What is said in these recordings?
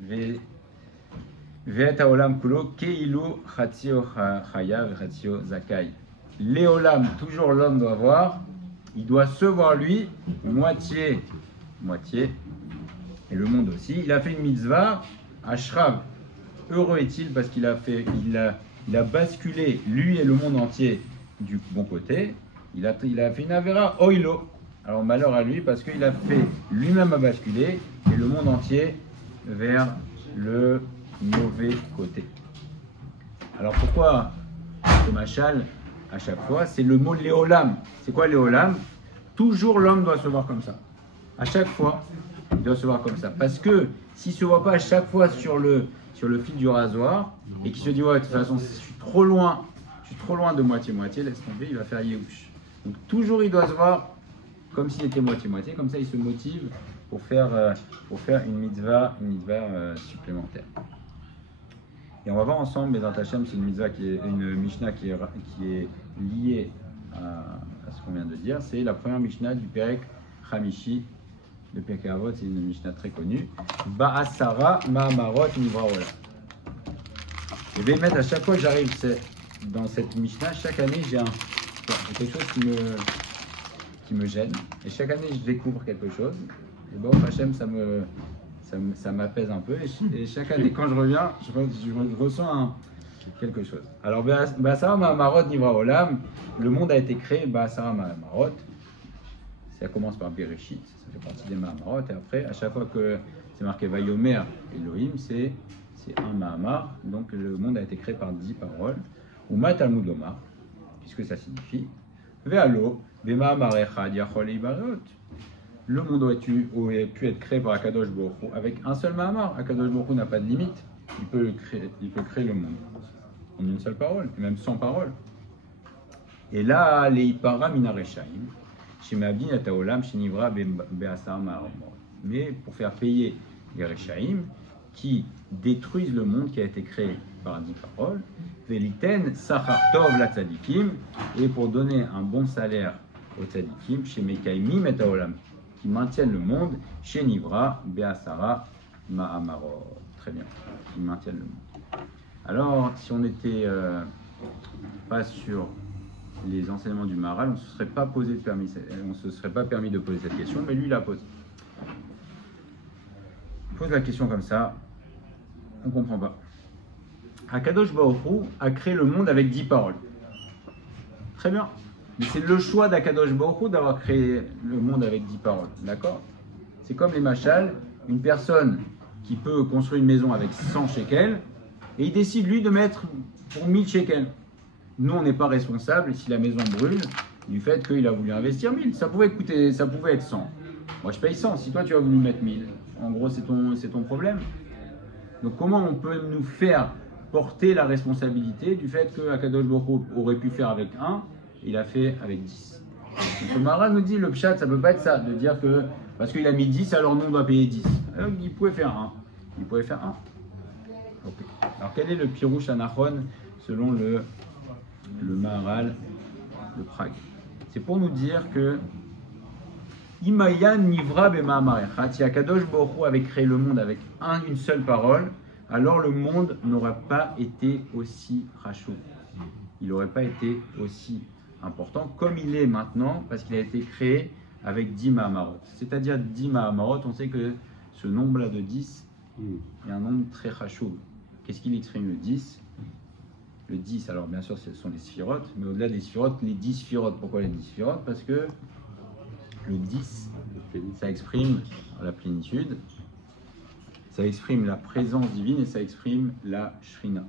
Ve'et haolam kulo keilu chatzio chaya ve'chatzio zakai. Léolam, toujours l'homme doit voir, il doit se voir lui, moitié, et le monde aussi. Il a fait une mitzvah, Ashrav. Heureux est-il parce qu'il a basculé lui et le monde entier du bon côté. Il a fait une avera oilo. Alors malheur à lui parce qu'il a fait lui-même à basculer et le monde entier vers le mauvais côté. Alors pourquoi ce machal à chaque fois, c'est le mot léolam. C'est quoi léolam? Toujours l'homme doit se voir comme ça. À chaque fois, il doit se voir comme ça. Parce que s'il ne se voit pas à chaque fois sur le fil du rasoir et qu'il se dit ouais, de toute façon, je suis trop loin de moitié-moitié, laisse tomber, il va faire yéhouch. Donc toujours il doit se voir comme s'il était moitié-moitié, comme ça il se motive pour faire une mitzvah supplémentaire. Et on va voir ensemble, Bezrat Hashem, c'est une Mishnah qui est liée à ce qu'on vient de dire. C'est la première Mishnah du Perek Hamishi, de Pirkei Avot, c'est une Mishnah très connue. Ba'asara ma'amarot nivra olam. Et bien, à chaque fois que j'arrive dans cette Mishnah, chaque année j'ai quelque chose qui me gêne. Et chaque année je découvre quelque chose. Et bon, Hachem, ça m'apaise un peu. Et chaque année, quand je reviens, je ressens quelque chose. Alors, Ba'asara ma'amarot nivra olam, le monde a été créé, Ba'asara ma'amarot. Ça commence par Bereshit, ça fait partie des Mahamarot, et après, à chaque fois que c'est marqué Vayomer Elohim, c'est un Mahamar, donc le monde a été créé par 10 paroles. Ou Talmud Lomar, puisque ça signifie Ve'alo, Ve'Mahamar Echad Yachol Ibarot. Le monde aurait pu être créé par Akadosh Baruch Hu avec un seul Mahamar. Akadosh Baruch Hu n'a pas de limite, il peut créer le monde en une seule parole, et même 100 paroles. Et là, les Ipara Minareshaim. Mais pour faire payer les Rechaim qui détruisent le monde qui a été créé par 10 paroles, Veliten Sachar Tov la Tzadikim, et pour donner un bon salaire aux Tzadikim, chez Mekaimim et Haolam, qui maintiennent le monde, chez Nivra, Be'asara, Ma'amarot. Très bien, qui maintiennent le monde. Alors, si on n'était pas sur les enseignements du Maharal, on ne se serait pas permis de poser cette question, mais lui il la pose. Il pose la question comme ça, on ne comprend pas. Akadosh Baruch Hu a créé le monde avec 10 paroles. Très bien, mais c'est le choix d'Akadosh Baruch Hu d'avoir créé le monde avec 10 paroles, d'accord? C'est comme les machals, une personne qui peut construire une maison avec 100 shekels, et il décide lui de mettre pour 1000 shekels. Nous, on n'est pas responsable si la maison brûle du fait qu'il a voulu investir 1000. Ça pouvait être 100. Moi, je paye 100. Si toi, tu as voulu mettre 1000, en gros, c'est ton problème. Donc, comment on peut nous faire porter la responsabilité du fait que Akadosh Baruch Hu aurait pu faire avec 1, il a fait avec 10. Donc, le Maharal nous dit, le pshat, ça ne peut pas être ça, de dire que parce qu'il a mis 10, alors nous, on doit payer 10. Alors, il pouvait faire 1. Okay. Alors, quel est le Pirouche Anachon selon le Maharal de Prague? C'est pour nous dire que Imayan Nivra Bema'amarechat, si Akadosh Baruch Hu avait créé le monde avec une seule parole, alors le monde n'aurait pas été aussi rachou. Il n'aurait pas été aussi important comme il est maintenant, parce qu'il a été créé avec 10 Mahamarot. C'est-à-dire 10 Mahamarot, on sait que ce nombre-là de 10 est un nombre très rachou. Qu'est-ce qu'il exprime le 10? Le 10, alors bien sûr, ce sont les sphirotes, mais au-delà des sphirotes, les 10 sphirotes. Pourquoi les 10 sphirotes? Parce que le 10, ça exprime la plénitude, ça exprime la présence divine et ça exprime la shrina.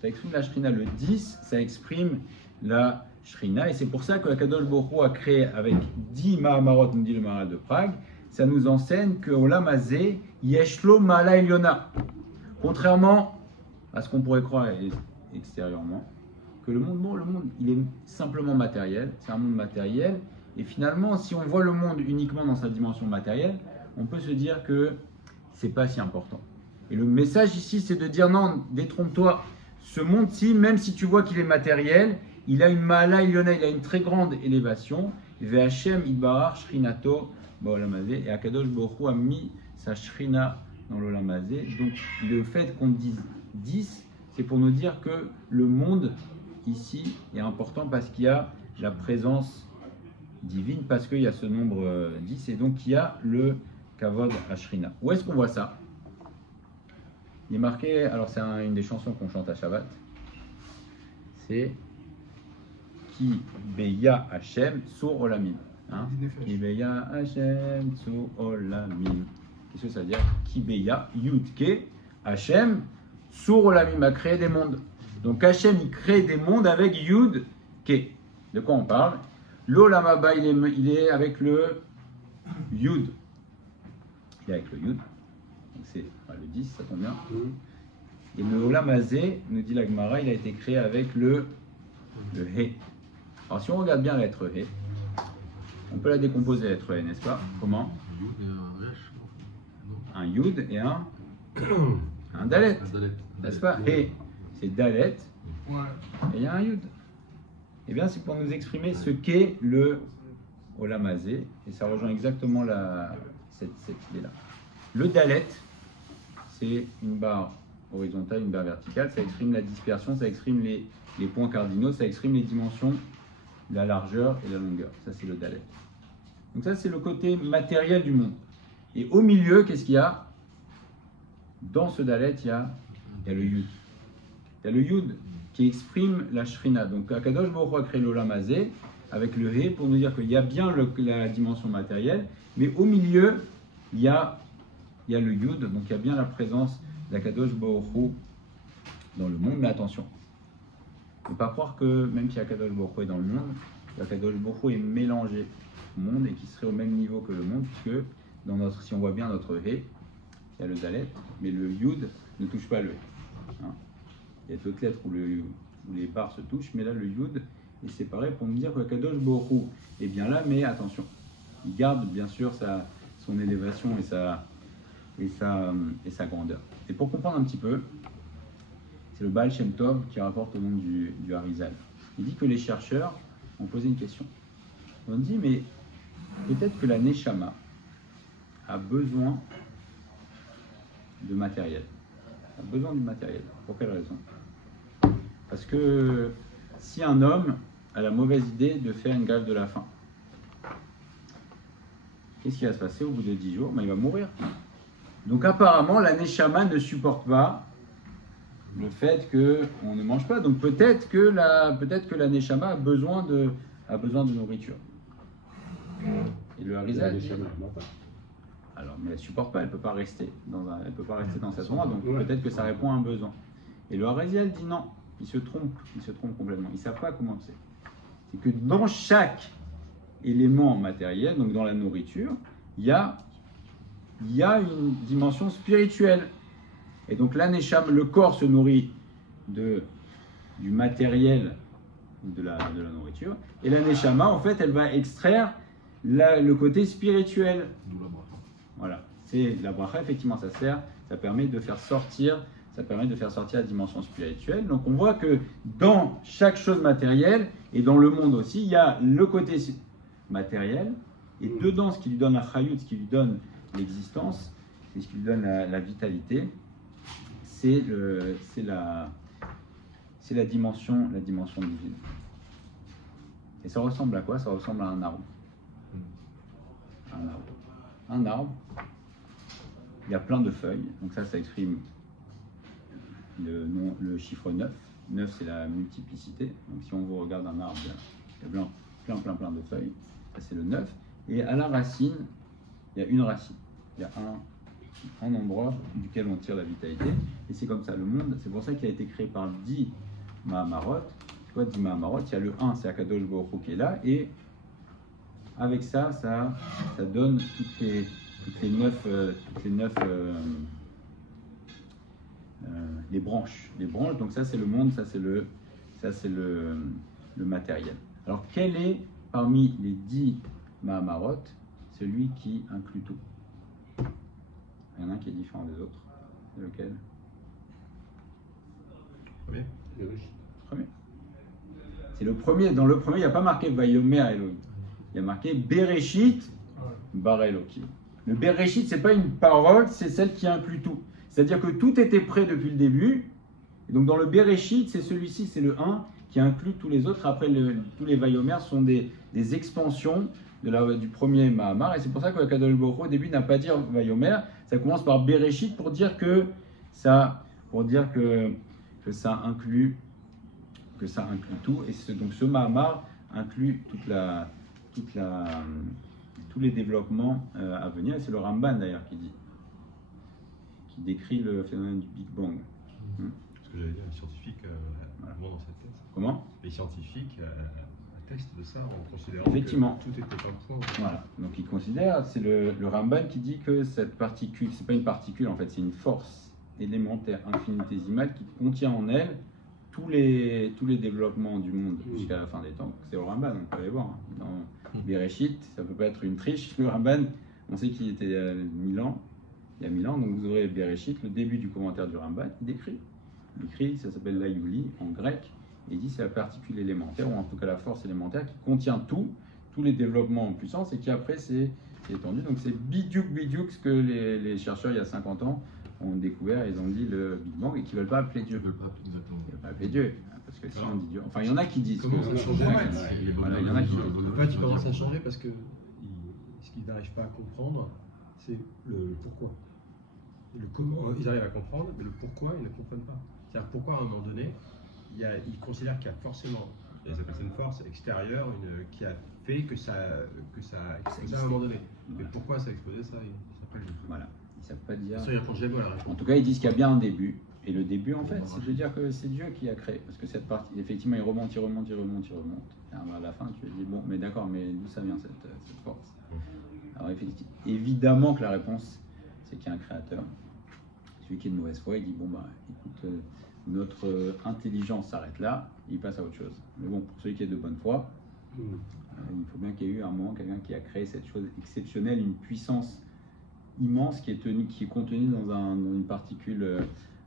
Ça exprime la shrina. Le 10, ça exprime la shrina. Et c'est pour ça que Akadosh Baruch Hu a créé avec 10 Mahamarot, nous dit le Maharal de Prague. Ça nous enseigne que Olam Hazeh Yeshlo Ma'ala Elyona. Contrairement à ce qu'on pourrait croire extérieurement, que le monde, il est simplement matériel, c'est un monde matériel, et finalement, si on voit le monde uniquement dans sa dimension matérielle, on peut se dire que c'est pas si important. Et le message ici, c'est de dire non, détrompe-toi, ce monde-ci, même si tu vois qu'il est matériel, il a une ma'ala ilyona, il a une très grande élévation, Ve'Hashem idbarach shrinato ba'olam hazeh, et Akadosh Baruch Hu a mis sa shrina dans l'Olam Hazé. Donc le fait qu'on dise 10, c'est pour nous dire que le monde ici est important parce qu'il y a la présence divine, parce qu'il y a ce nombre 10 et donc il y a le Kavod Ashrina. Où est-ce qu'on voit ça? Il est marqué, alors c'est une des chansons qu'on chante à Shabbat, c'est Ki Beya Hashem Sur Olamim. Ki Beya Hashem Sur Olamim. Qu'est-ce que ça veut dire? Ki Beya Yudke Hashem Sur Olamim a créé des mondes. Donc Hashem il crée des mondes avec Yud Ke. De quoi on parle? L'Olam Haba il est avec le Yud. Il est avec le Yud. C'est le 10, ça tombe bien. Et le Olam Hazé, nous dit la Gemara, il a été créé avec le He. Alors si on regarde bien la lettre He, on peut la décomposer la lettre He, n'est-ce pas? Comment? Un Yud et un Dalet. N'est-ce pas? He, c'est Dalet. Et il y a un Yud. Eh bien, c'est pour nous exprimer ce qu'est le Olam Hazé. Et ça rejoint exactement cette idée-là. Le Dalet, c'est une barre horizontale, une barre verticale, ça exprime la dispersion, ça exprime les points cardinaux, ça exprime les dimensions, la largeur et la longueur. Ça, c'est le Dalet. Donc ça, c'est le côté matériel du monde. Et au milieu, qu'est-ce qu'il y a? Dans ce Dalet, il y a le Yud. Il y a le Yud qui exprime la Shrina. Donc Akadosh Baruch Hu a créé l'Olam Hazé avec le He pour nous dire qu'il y a bien la dimension matérielle, mais au milieu, il y a le Yud, donc il y a bien la présence d'Akadosh Baruch Hu dans le monde. Mais attention, ne pas croire que même si Akadosh Baruch Hu est dans le monde, Akadosh Baruch Hu est mélangé au monde et qu'il serait au même niveau que le monde, puisque si on voit bien notre He, il y a le Dalet, mais le Yud ne touche pas le He. Il y a d'autres lettres où les barres se touchent, mais là le Yud est séparé pour nous dire que Akadosh Baruch Hu est bien là, mais attention, il garde bien sûr son élévation et sa grandeur. Et pour comprendre un petit peu, c'est le Baal Shem Tov qui rapporte au nom du Harizal. Il dit que les chercheurs ont posé une question. On dit, mais peut-être que la Neshama a besoin de matériel. A besoin du matériel. Pour quelle raison? Parce que si un homme a la mauvaise idée de faire une grève de la faim, qu'est-ce qui va se passer au bout de 10 jours? Il va mourir. Donc apparemment, la Neshama ne supporte pas le fait qu'on ne mange pas. Donc peut-être que la Neshama a besoin de nourriture. Et le Harizal dit... Alors, mais elle ne supporte pas, elle ne peut pas rester dans cet endroit, donc peut-être que ça répond à un besoin. Et le Harizal dit non, il se trompe complètement. Ils ne savent pas comment c'est. C'est que dans chaque élément matériel, donc dans la nourriture, il y a une dimension spirituelle. Et donc la Neshama, le corps se nourrit du matériel de la nourriture. Et la Neshama, en fait, elle va extraire le côté spirituel. Voilà, c'est la bracha, effectivement, ça permet de faire sortir la dimension spirituelle. Donc on voit que dans chaque chose matérielle, et dans le monde aussi, il y a le côté matériel, et dedans, ce qui lui donne la chayut, ce qui lui donne l'existence, et ce qui lui donne la vitalité, c'est la dimension divine. Et ça ressemble à quoi? Ça ressemble à un arbre. Un arbre, il y a plein de feuilles, donc ça exprime le chiffre 9. 9, c'est la multiplicité. Donc si on vous regarde un arbre, il y a plein de feuilles. Ça, c'est le 9. Et à la racine, il y a une racine. Il y a un endroit duquel on tire la vitalité. Et c'est comme ça, le monde, c'est pour ça qu'il a été créé par 10 Mahamarot. C'est quoi 10 Mahamarot? Il y a le 1, c'est Akadosh Baruch Hu qui est là. Et avec ça donne toutes les 9 les branches. Les branches, donc ça c'est le monde, ça c'est le matériel. Alors quel est parmi les 10 Mahamarot celui qui inclut tout? Il y en a un qui est différent des autres. C'est lequel? Premier. C'est le premier. Dans le premier, il n'y a pas marqué Vayomer Elohim. Il y a marqué Bereshit Bara Elokim. Le Bereshit, ce n'est pas une parole, c'est celle qui inclut tout. C'est-à-dire que tout était prêt depuis le début. Et donc dans le Bereshit, c'est celui-ci, c'est le 1 qui inclut tous les autres. Après, tous les Vayomer sont des expansions du premier Mahamar. Et c'est pour ça que Kadosh Baruch Hu, au début, n'a pas dit Vayomer. Ça commence par Bereshit pour dire que ça inclut tout. Et donc ce Mahamar inclut tous les développements à venir. Et c'est le Ramban d'ailleurs qui décrit le phénomène du Big Bang. Ce que j'allais dire, les scientifiques vont dans cette thèse. Comment ? Les scientifiques attestent de ça en considérant effectivement que tout était un point. Voilà. Donc ils considèrent, c'est le Ramban qui dit que cette particule, c'est pas une particule en fait, c'est une force élémentaire infinitésimale qui contient en elle tous les développements du monde jusqu'à la fin des temps. C'est le Ramban, on peut aller voir. Dans Bereshit, ça peut pas être une triche. Le Ramban, on sait qu'il était il y a 1000 ans. Donc vous aurez Bereshit, le début du commentaire du Ramban, il écrit, ça s'appelle l'Aïouli en grec, et il dit c'est la particule élémentaire, ou en tout cas la force élémentaire qui contient tous les développements en puissance et qui après c'est étendu. Donc c'est bidiouk ce que les chercheurs il y a 50 ans ont découvert, ils ont dit le Big Bang et qui ne veulent pas appeler Dieu. Ils veulent pas appeler Dieu, parce que si on dit Dieu, enfin il y en a qui disent. Comment ça change? Voilà, il y en a qui disent. En fait, il commence à changer parce que ce qu'ils n'arrivent pas à comprendre, c'est le pourquoi. Le comment, ils arrivent à comprendre, mais le pourquoi, ils ne comprennent pas. C'est-à-dire pourquoi à un moment donné, ils considèrent qu'il y a forcément, ils appellent ça une force extérieure qui a fait que ça a explosé à un moment donné. Mais pourquoi ça a explosé, ça, ils ne savent pas. Voilà, ils ne savent pas dire. Ça, ils répondent jamais à la réponse. En tout cas, ils disent qu'il y a bien un début. Et le début, en fait, c'est de dire que c'est Dieu qui a créé. Parce que cette partie, effectivement, il remonte. Et à la fin, tu te dis, bon, mais d'accord, mais d'où ça vient cette force? Alors, évidemment que la réponse, c'est qu'il y a un créateur. Celui qui est de mauvaise foi, il dit, bon, bah, écoute, notre intelligence s'arrête là, il passe à autre chose. Mais bon, pour celui qui est de bonne foi, il faut bien qu'il y ait eu un moment quelqu'un qui a créé cette chose exceptionnelle, une puissance immense qui est contenue dans une particule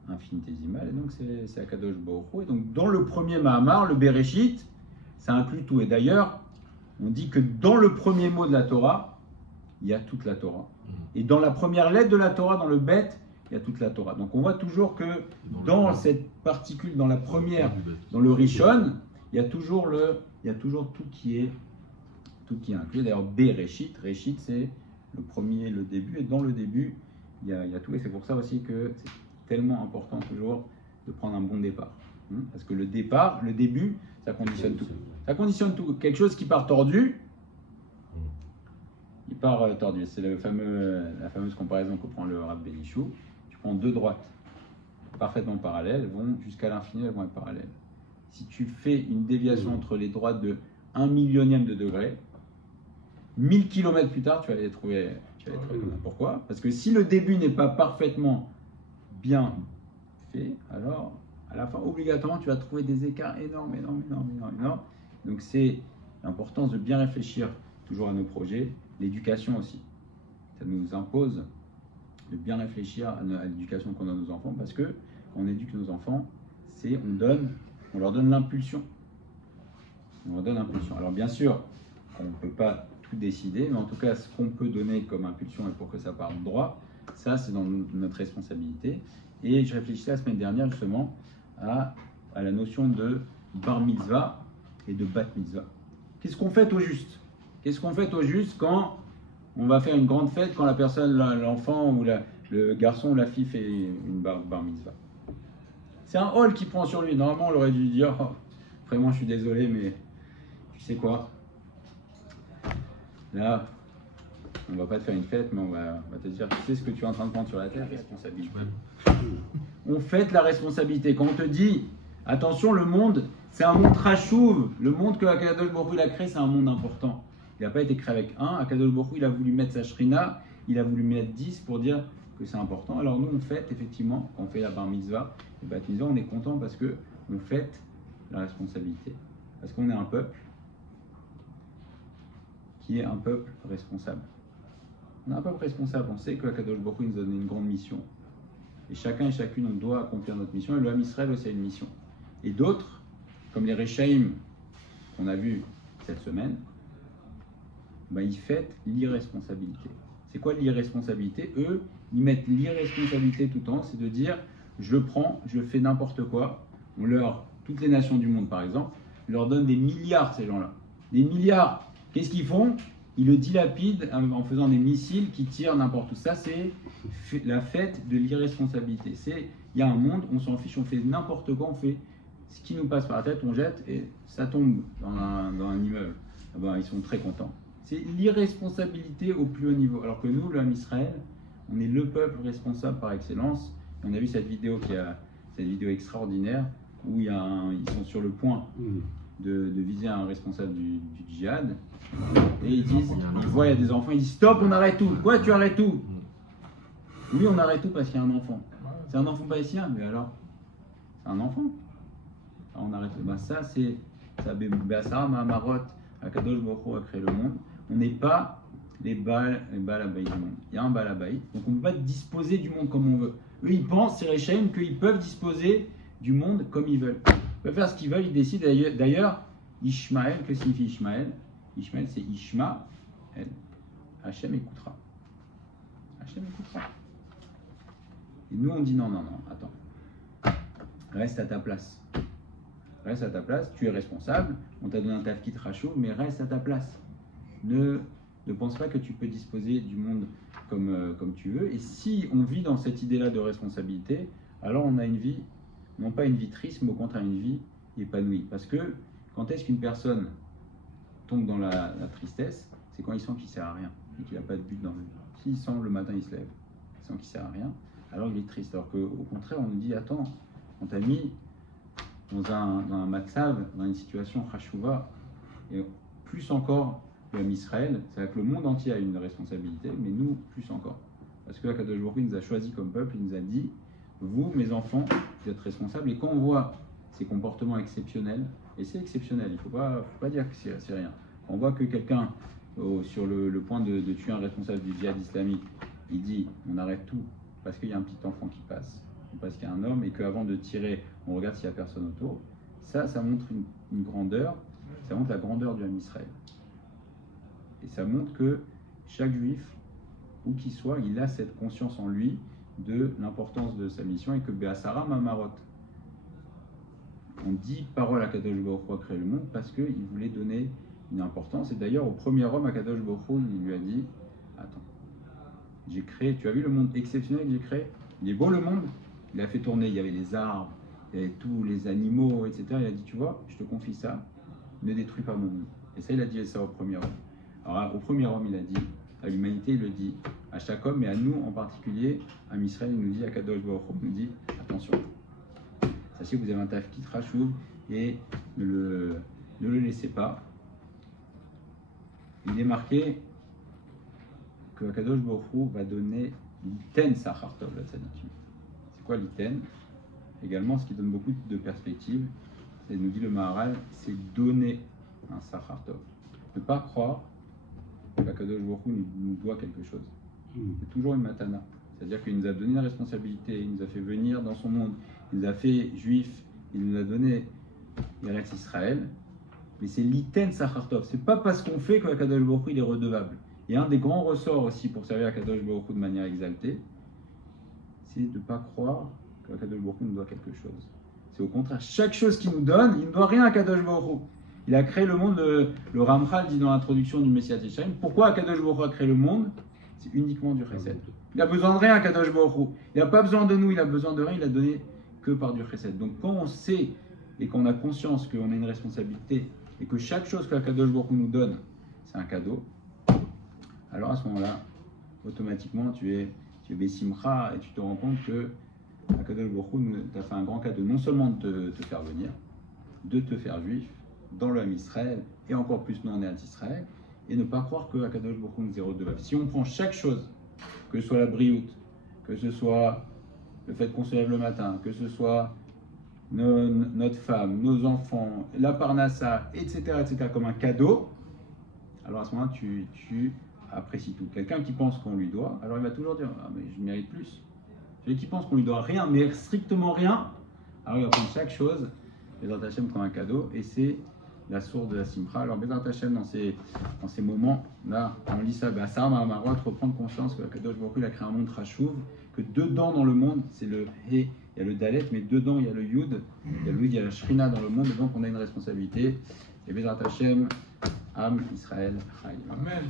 infinitésimale. Et donc, c'est Akadosh Baruch Hu. Et donc, dans le premier Mahamar, le Bereshit, ça inclut tout. Et d'ailleurs, on dit que dans le premier mot de la Torah, il y a toute la Torah. Et dans la première lettre de la Torah, dans le Bet, il y a toute la Torah. Donc on voit toujours que dans cette particule, dans la première, dans le Rishon, il y a toujours tout qui est inclus. D'ailleurs, Bereshit, Reshit, c'est le premier, le début. Et dans le début, il y a tout. Et c'est pour ça aussi que c'est tellement important toujours de prendre un bon départ. Parce que le début, ça conditionne tout. Ça conditionne tout. Quelque chose qui part tordu, il part tordu. C'est la fameuse comparaison que prend le Rav Benichou. Tu prends deux droites parfaitement parallèles, vont jusqu'à l'infini, elles vont être parallèles. Si tu fais une déviation entre les droites de 1 millionième de degré, 1000 km plus tard, tu vas les trouver comme ça. Pourquoi? Parce que si le début n'est pas parfaitement bien fait, alors à la fin, obligatoirement, tu vas trouver des écarts énormes. Donc c'est l'importance de bien réfléchir toujours à nos projets. L'éducation aussi. Ça nous impose de bien réfléchir à l'éducation qu'on donne à nos enfants, parce que quand on éduque nos enfants, on leur donne l'impulsion. Alors bien sûr, on ne peut pas tout décider, mais en tout cas, ce qu'on peut donner comme impulsion et pour que ça parte droit, ça c'est dans notre responsabilité. Et je réfléchissais la semaine dernière justement à la notion de bar mitzvah et de bat mitzvah. Qu'est-ce qu'on fait au juste? Qu'est-ce qu'on fait au juste quand on va faire une grande fête, quand la personne, l'enfant ou le garçon ou la fille fait une bar mitzvah? C'est un hall qui prend sur lui. Normalement, on aurait dû dire, oh, vraiment, je suis désolé, mais tu sais quoi? Là, on va pas te faire une fête, mais on va te dire, tu sais ce que tu es en train de prendre sur la tête, responsabilité. On fête la responsabilité. Quand on te dit, attention, le monde, c'est un monde rachouv. Le monde que Akadosh Baruch Hu a créé, c'est un monde important. Il n'a pas été créé avec un. Akadosh Baruch Hu, il a voulu mettre sa shrina, il a voulu mettre 10 pour dire que c'est important. Alors nous, on fête effectivement, quand on fait la bar mitzvah, le bat mitzvah, on est content parce que on fête la responsabilité. Parce qu'on est un peuple qui est un peuple responsable. On est un peuple responsable. On sait que Akadosh Baruch Hu nous a donné une grande mission. Et chacun et chacune, on doit accomplir notre mission. Et le Ham Israël aussi a une mission. Et d'autres, comme les Rechaïm qu'on a vus cette semaine, ils fêtent l'irresponsabilité. C'est quoi l'irresponsabilité? Eux, ils mettent l'irresponsabilité tout le temps, c'est de dire je prends, je fais n'importe quoi. Toutes les nations du monde par exemple, leur donnent des milliards ces gens-là. Des milliards. Qu'est-ce qu'ils font? Ils le dilapident en faisant des missiles qui tirent n'importe où. Ça, c'est la fête de l'irresponsabilité. Il y a un monde, on s'en fiche, on fait n'importe quoi, on fait ce qui nous passe par la tête, on jette et ça tombe dans un immeuble. Ah ben, ils sont très contents. C'est l'irresponsabilité au plus haut niveau. Alors que nous, l'homme Israël, on est le peuple responsable par excellence. Et on a vu cette vidéo extraordinaire où ils sont sur le point de viser un responsable du djihad. Et ils voient, il y a des enfants, ils disent stop, on arrête tout. Quoi, tu arrêtes tout? Oui, on arrête tout parce qu'il y a un enfant. C'est un enfant palestinien, mais alors? C'est un enfant. Alors on arrête tout. Ben ça, c'est Be'asara Mahamarot, Akadosh Baruch Hu a créé le monde. On n'est pas les Baal Abaï du monde. Il y a un Baal Abaï. Donc on ne peut pas disposer du monde comme on veut. Eux, ils pensent, ces Réchaïm, qu'ils peuvent disposer du monde comme ils veulent. Ils peuvent faire ce qu'ils veulent, ils décident. D'ailleurs, Ishmaël, que signifie Ishmaël? Ishmaël, c'est Ishma. Hachem écoutera. Hachem écoutera. Et nous, on dit non, attends. Reste à ta place. Reste à ta place, tu es responsable. On t'a donné un tafkit rachou, mais reste à ta place. Ne pense pas que tu peux disposer du monde comme tu veux. Et si on vit dans cette idée-là de responsabilité, alors on a une vie, non pas une vie triste, mais au contraire une vie épanouie. Parce que quand est-ce qu'une personne tombe dans la tristesse? C'est quand il sent qu'il ne sert à rien et qu'il n'a pas de but dans la vie. S'il sent le matin, il se lève, il sent qu'il ne sert à rien, alors il est triste. Alors qu'au contraire, on nous dit, attends, on t'a mis dans un matzav, dans une situation chachouva, et plus encore l'homme Israël, c'est-à-dire que le monde entier a une responsabilité, mais nous, plus encore. Parce que Akadosh Baruch Hu nous a choisi comme peuple, il nous a dit, vous, mes enfants, vous êtes responsables, et quand on voit ces comportements exceptionnels, et c'est exceptionnel, il ne faut pas dire que c'est rien. On voit que quelqu'un, sur le point de tuer un responsable du djihad islamique, il dit, on arrête tout, parce qu'il y a un petit enfant qui passe, parce qu'il y a un homme, et qu'avant de tirer, on regarde s'il n'y a personne autour. Ça montre une grandeur, ça montre la grandeur du homme Israël. Et ça montre que chaque juif, où qu'il soit, il a cette conscience en lui de l'importance de sa mission et que Be'asara Mamarot, on dit parole à Kadosh Baruch Hu a créé le monde parce qu'il voulait donner une importance. Et d'ailleurs, au premier homme, à Kadosh Baruch Hu, il lui a dit, attends, j'ai créé, tu as vu le monde exceptionnel que j'ai créé? Il est beau le monde? Il a fait tourner, il y avait les arbres, il y avait tous les animaux, etc. Il a dit, tu vois, je te confie ça, ne détruis pas mon monde. Et ça, il a dit ça au premier homme. Alors, au premier homme, il a dit, à l'humanité, il le dit, à chaque homme, mais à nous en particulier, à Israël, il nous dit, à Kadosh Baruch Hu, il nous dit, attention, sachez que vous avez un tafkit rachouv et ne le laissez pas. Il est marqué que Kadosh Baruch Hu va donner l'iten sachar tov la tzadikim. C'est quoi l'iten? Également, ce qui donne beaucoup de perspectives, c'est, nous dit le Maharal, c'est donner un sachar tov. Ne pas croire qu'Akadosh Baruch Hu nous doit quelque chose. C'est toujours une matana. C'est-à-dire qu'il nous a donné la responsabilité, il nous a fait venir dans son monde, il nous a fait juifs, il nous a donné Eretz Israël. Mais c'est l'iten sachar tov. C'est pas parce qu'on fait qu'Akadosh Baruch Hu il est redevable. Et un des grands ressorts aussi pour servir Akadosh Baruch Hu de manière exaltée, c'est de ne pas croire qu'Akadosh Baruch Hu nous doit quelque chose. C'est au contraire, chaque chose qu'il nous donne, il ne doit rien à Akadosh Baruch Hu. Il a créé le monde, le Ramchal dit dans l'introduction du Messias Yeshaim, pourquoi Akadosh Baruch Hu a créé le monde? C'est uniquement du chesed. Il a besoin de rien, Akadosh Baruch Hu. Il n'a pas besoin de nous, il a besoin de rien, il a donné que par du chesed. Donc quand on sait et qu'on a conscience qu'on a une responsabilité et que chaque chose qu'Akadosh Baruch Hu nous donne, c'est un cadeau, alors à ce moment-là, automatiquement, tu es Bessimcha et tu te rends compte que Akadosh Baruch Hu t'a fait un grand cadeau, non seulement de te faire venir, de te faire juif, dans l'homme Israël, et encore plus nous en Eretz Israël, et ne pas croire que Akadosh Baruch Hu nous est redevable. Si on prend chaque chose, que ce soit la briout, que ce soit le fait qu'on se lève le matin, que ce soit notre femme, nos enfants, la parnassa, etc., comme un cadeau, alors à ce moment-là, tu apprécies tout. Quelqu'un qui pense qu'on lui doit, alors il va toujours dire, ah mais je mérite plus. Celui qui pense qu'on lui doit rien, mais strictement rien, alors il va prendre chaque chose, les Hashem comme un cadeau, et c'est la source de la Simcha. Alors, Bezrat Hashem, dans ces moments-là, on lit ça, Asar Ma'amarot, reprendre conscience que Kadosh Baruch Hu, il a créé un monde Trachouv, que dedans dans le monde, c'est le He, il y a le Dalet, mais dedans il y a le Yud, il y a la Shrina dans le monde, et donc on a une responsabilité. Et Bezrat Hashem, Am Israël Chai. Amen.